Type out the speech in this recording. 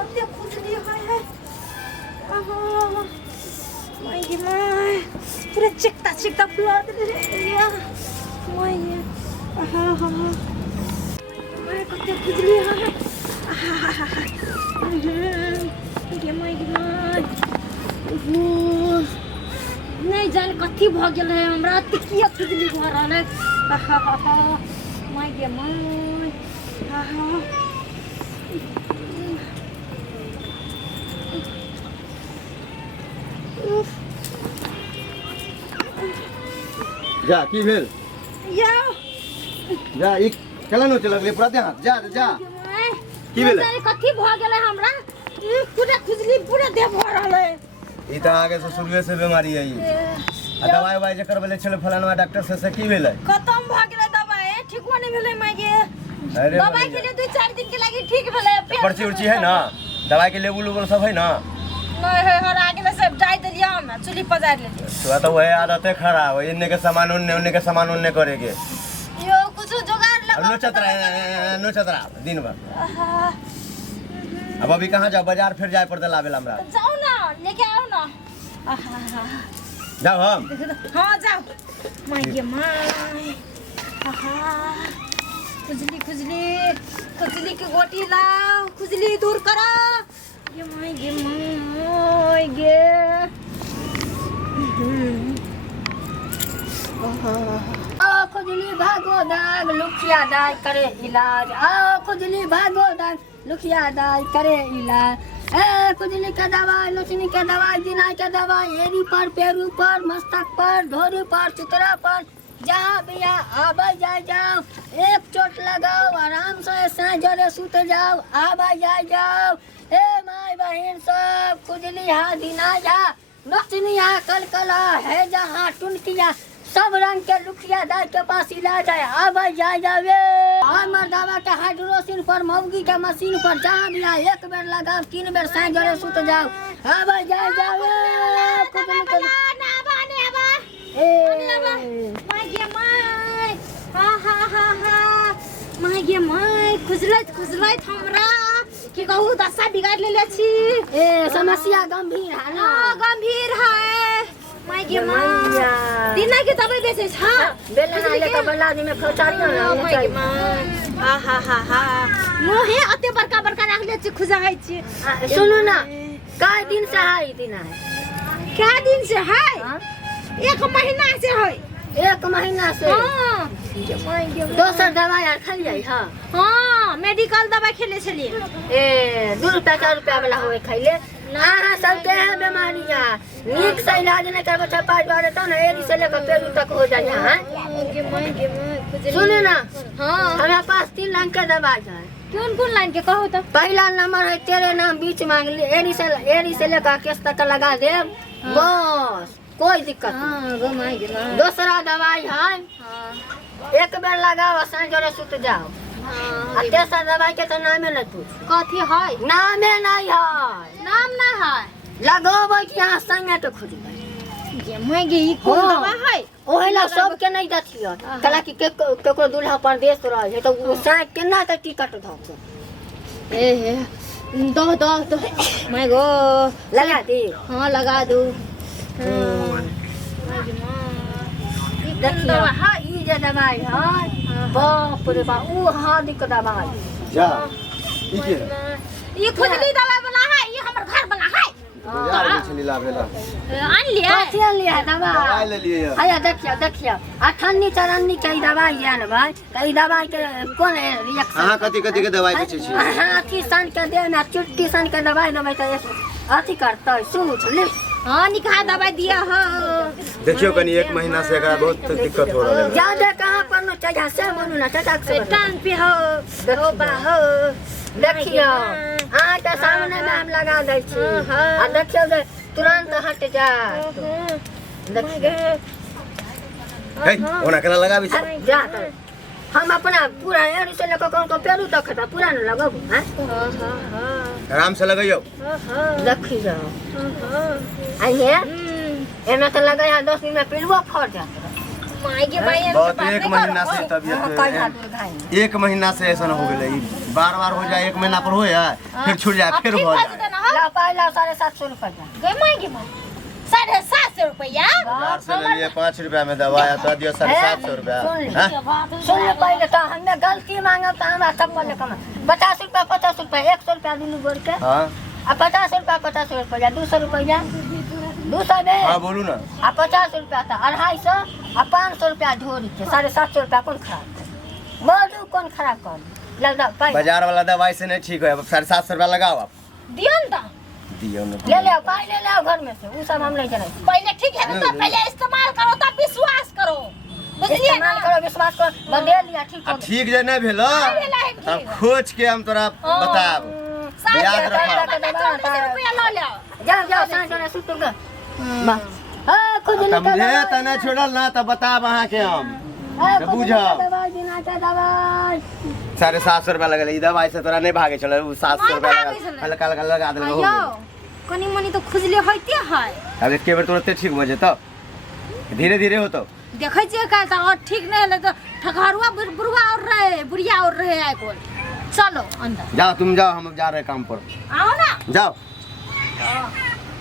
कते खुजली है माय गे माय पूरा चिकता फुला दे या माय माय कते खुजली है गे माय नहीं जान कथी भ गेल है हमरा तिकिया खुजली भ रहल है माय गे माय जा की भेल या जा ई केला नो लगले पूरा देह जा जा की भेल कथी भ गेल है हमरा पूरा खुजली पूरा देह भ रहल है ई त आगे से शुरुए से बीमारी है ई दवाई जे करबले छले फलाना डॉक्टर से की भेल खत्म भ गेल दवाई ठीको नहीं भेले माय गे अरे दवाई के लिए 2-4 दिन के लागि ठीक भेले पर्ची उर्ची है ना दवाई के लेबुल उबुल सब है ना नहीं है और आगे में सब डाई दिया हम चुली पजार ले तो तो वही आदत है खराब है इन्ने के सामान उन्ने के सामान उन्ने करेगे यो कुछ जुगाड़ लगा नो चतरा दिन भर अब अभी कहाँ जाओ बाजार फिर जाए पड़ता लावेला हमरा जाओ ना लेके आओ ना जाओ हम हां जाओ माय गे माय खुजली की गोटी लाओ खुजली दूर करो ये माय गे खुजली भागो दाग लुखिया दाई करे इलाज खुजली भागो दाग लुखिया दाई करे इलाज खुजली का दवाई लुचनी का दवाई दिनाई का दवाई एड़ी पर पेरू पर मस्तक पर धोरी पर चितरा पर जहाँ भी आबा जाओ एक चोट लगाओ आराम से साँझरे सुत जाओ आबा जाओ ए माय बहन सब खुजली हा दिना जा नचनी हा कलकला है जहाँ टुनकिया सब रंग के लुखिया दाई के पास इलाज है आबा जावे और मर्दावा के हाइड्रोसिन पर मौगी के मशीन पर जहाँ भी एक बेर लगाओ 3 बेर साँझरे सुत जाओ आबा जावे माय गे माय खुजलैत हमरा की कहू दशा बिगाड़ लेले छी समस्या गंभीर है ना गंभीर है माय गे माय दिना के दवाई बेचे छ बेलना लेके बलादी में खौचारियो ना माय गे माय मोहे अते बड़का रख ले छी खुजाई छी सुनो ना काय दिन से है दिन है क्या दिन से है 1 महीना से है 1 महीना से दोसर दवाई आर खलिए हां मेडिकल दवाई खेले छलिए 2 रुपया 4 रुपया वाला होए खइले अहाँ सबके है बीमारियां नीक से इलाज नहीं करबो त पाई बारे तो ना एडी से लेकर पेरू तक हो जाए हां सुनो ना हां हमरा पास 3 लाइन के दवाई है कौन लाइन के कहो तो पहला नंबर है तेरे नाम बीच मांग ली एडी से लेकर केस तक लगा दे बस कोई दिक्कत नहीं दूसरा दवाई है एक बेर लगाओ साँझरे सुत जाओ तेसर दवाई के तो नामे नहीं पूछ कथी है नामे नहीं है नाम ना है लगाओ कि यहाँ संगे तो खुद मैं गे ई कोन दवा है ओहेला सब के नहीं दथियो कला कि केको दूल्हा परदेश रहे तो वो साँझ केना त टिकट धो दो मैं गो लगा दे हां लगा दो देखियो हां ई जे दवाई है बाप रे बाप ओ हां दिक दवाई जा ई के ये खुजली दवाई वाला है ये हमर घर वाला है यार छली लावेला आन लिया कथी लिया दवाई ले लिए आया देखियो अठन्नी चरन्नी के दवाई है ना भाई त ई दवाई के कोन रिएक्शन हां कथी के दवाई बेचे छी हां अथी सन के दे ना चुट्टी सन के दवाई देबै त अथी करतै सूझ ले हां निकाह दवाई दिया हो देखियो कनी 1 महीना से एकरा बहुत दिक्कत हो रहल है ज्यादा कहां पर न चाहिए से बोलू ना चाचा से टांग पे हो हो देखियो हां त सामने में हम लगा दै छी आ देखियो जे तुरंत हट जाए देखियो हे ओना केला लगाबी छ जा त हम अपना पूरा एड़ी से लेकर कौन को पेरू तक था पूरा न लगाबू हैं आराम से लगाइयो देखियो आइए एमे तो लगाया 10 दिन में पेड़वा फट जात माय गे माय बहुत 1 महीना से तबियत 1 महीना से ऐसा हो गेलै बार बार हो जाए, 1 महीना पर हो जाए फिर छूट जाए, फिर हो जाए। ला पाई ला 750 रुपया मांगे 750 रुपया। बाजार से ले लिए 5 रुपया में दवा आया तो दियो 750 रुपया। सुन ले पहले तो हमने गलती मांगा तो हमरा चप्पल कम 50 रुपया 50 रुपया 100 रुपया दुनू बोल के हाँ 50 रुपया 50 रुपया 200 रुपया 200 दे हाँ बोलू ना। 50 रुपया था 250 500 रुपया ढोरी के 750 रुपया कौन खराब बोलू कौन खराब कर लग पाई बाजार वाला दवाई से नहीं ठीक है, 750 रुपया लगाओ आप। दियो ना दियो ना ले ले पाई ले ले घर में से वो सब हम नहीं जाने पहले ठीक है तो पहले इस्तेमाल करो तब विश्वास करो, बुझलिए ना? इस्तेमाल करो विश्वास करो बदल लिया ठीक हो ठीक जे नहीं भेलो तब खोज के हम तोरा बताब। याद रखो जाओ जाओ सांस सुत गए बस हां खुजली का समझे त नहीं छोड़ल ना त बताब अहाँ के हम बुझो। दवाई बिना का दवाई 750 रुपया लगल ई दवाई से तोरा नहीं भागे चल, 700 रुपया हल्का हल्का लगा देल हो। कनी मनी तो खुजली होइते है। अब एक बेर तुरंत ठीक हो जेतो, धीरे धीरे होतो। देखै छियै का त और ठीक नहीं हले तो ठगरुआ बुढ़वा और रहे बुढ़िया और रहे है कोई। चलो अंदर जाओ तुम जाओ, हम जा रहे काम पर। आओ ना। जाओ।